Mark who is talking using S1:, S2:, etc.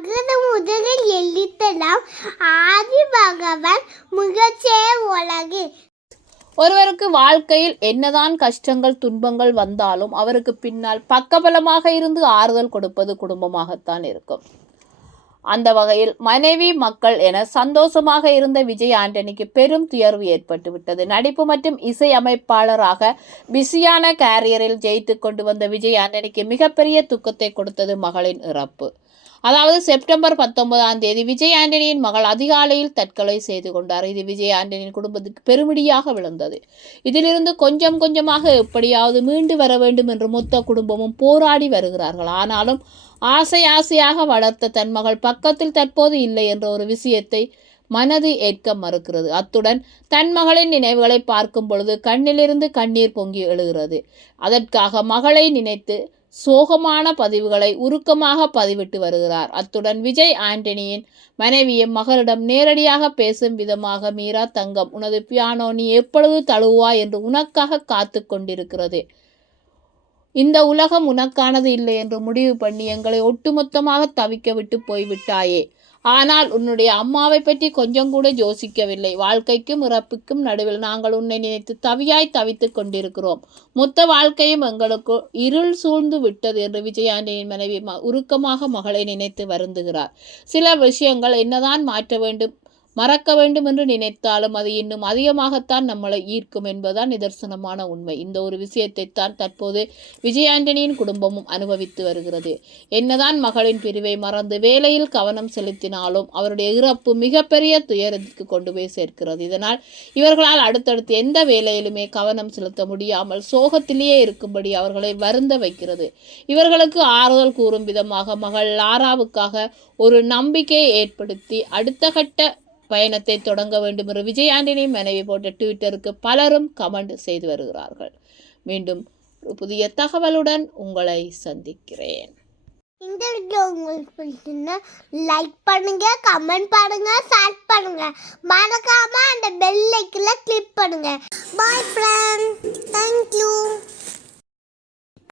S1: அகர முதலில் எழுத்தலாம். ஆதி பகவான் முகச்சே உலகு.
S2: ஒருவருக்கு வாழ்க்கையில் என்னதான் கஷ்டங்கள் துன்பங்கள் வந்தாலும் அவருக்கு பின்னால் பக்கபலமாக இருந்து ஆறுதல் கொடுப்பது குடும்பமாகத்தான் இருக்கும். அந்த வகையில் மனைவி மக்கள் என சந்தோஷமாக இருந்த விஜய் ஆண்டனிக்கு பெரும் துயர்வு ஏற்பட்டு விட்டது. நடிப்பு மற்றும் இசை அமைப்பாளராக பிஸியான கேரியரில் ஜெயித்து கொண்டு வந்த விஜய் ஆண்டனிக்கு மிகப்பெரிய துக்கத்தை கொடுத்தது மகளின் இறப்பு. அதாவது செப்டம்பர் பத்தொன்பதாம் தேதி விஜய் ஆண்டனியின் மகள் அதிகாலையில் தற்கொலை செய்து கொண்டார். இது விஜய் ஆண்டனியின் குடும்பத்துக்கு பெருமிடியாக விழுந்தது. இதிலிருந்து கொஞ்சம் கொஞ்சமாக எப்படியாவது மீண்டு வர வேண்டும் என்று மொத்த குடும்பமும் போராடி வருகிறார்கள். ஆனாலும் ஆசை ஆசையாக வளர்த்த தன் மகள் பக்கத்தில் தற்போது இல்லை என்ற ஒரு விஷயத்தை மனது ஏற்க மறுக்கிறது. அத்துடன் தன் மகளின் நினைவுகளை பார்க்கும் பொழுது கண்ணிலிருந்து கண்ணீர் பொங்கி எழுகிறது. அதற்காக மகளை நினைத்து சோகமான பதிவுகளை உருக்கமாக பதிவிட்டு வருகிறார். அத்துடன் விஜய் ஆண்டனியின் மனைவியும் மகளிடம் நேரடியாக பேசும் விதமாக மீரா தங்கம் உனது பியானோ நீ எப்பொழுது தழுவா என்று உனக்காக காத்து கொண்டிருக்கிறது. இந்த உலகம் உனக்கானது இல்லை என்று முடிவு பண்ணி எங்களை ஒட்டுமொத்தமாக தவிக்க விட்டு போய்விட்டாயே. ஆனால் உன்னுடைய அம்மாவை பற்றி கொஞ்சம் கூட யோசிக்கவில்லை. வாழ்க்கைக்கும் இறப்புக்கும் நடுவில் நாங்கள் உன்னை நினைத்து தவியாய் தவித்துக் கொண்டிருக்கிறோம். மொத்த வாழ்க்கையும் எங்களுக்கு இருள் சூழ்ந்து விட்டது என்று விஜயாண்டியின் மனைவி ம- உருக்கமாக மகளை நினைத்து வருந்துகிறார். சில விஷயங்கள் என்னதான் மாற்ற வேண்டும் மறக்க வேண்டும் என்று நினைத்தாலும் அது இன்னும் அதிகமாகத்தான் நம்மளை ஈர்க்கும் என்பதுதான் நிதர்சனமான உண்மை. இந்த ஒரு விஷயத்தை தான் தற்போது விஜயாண்டனியின் குடும்பமும் அனுபவித்து வருகிறது. என்னதான் மகளின் பிரிவை மறந்து வேலையில் கவனம் செலுத்தினாலும் அவருடைய இறப்பு மிகப்பெரிய துயரத்திற்கு கொண்டு போய் சேர்க்கிறது. இதனால் இவர்களால் அடுத்தடுத்து எந்த வேலையிலுமே கவனம் செலுத்த முடியாமல் சோகத்திலேயே இருக்கும்படி அவர்களை வருந்த வைக்கிறது. இவர்களுக்கு ஆறுதல் கூறும் விதமாக மகள் லாராவுக்காக ஒரு நம்பிக்கையை ஏற்படுத்தி அடுத்த கட்ட பயணத்தை தொடங்க வேண்டும் என்று விஜய் ஆண்டனி மனைவி போட்ட ட்விட்டருக்கு பலரும் கமெண்ட் செய்து வருகிறார்கள். மீண்டும் ஒரு புதிய தகவலுடன் உங்களை சந்திக்கிறேன்.
S1: இந்த வீடியோ உங்களுக்கு பிடிச்சிருந்தா லைக் பண்ணுங்க கமெண்ட் பண்ணுங்க ஷேர் பண்ணுங்க. மறக்காம அந்த பெல் ஐக்கில் கிளிக் பண்ணுங்க. பாய் ஃப்ரெண்ட் தேங்க்யூ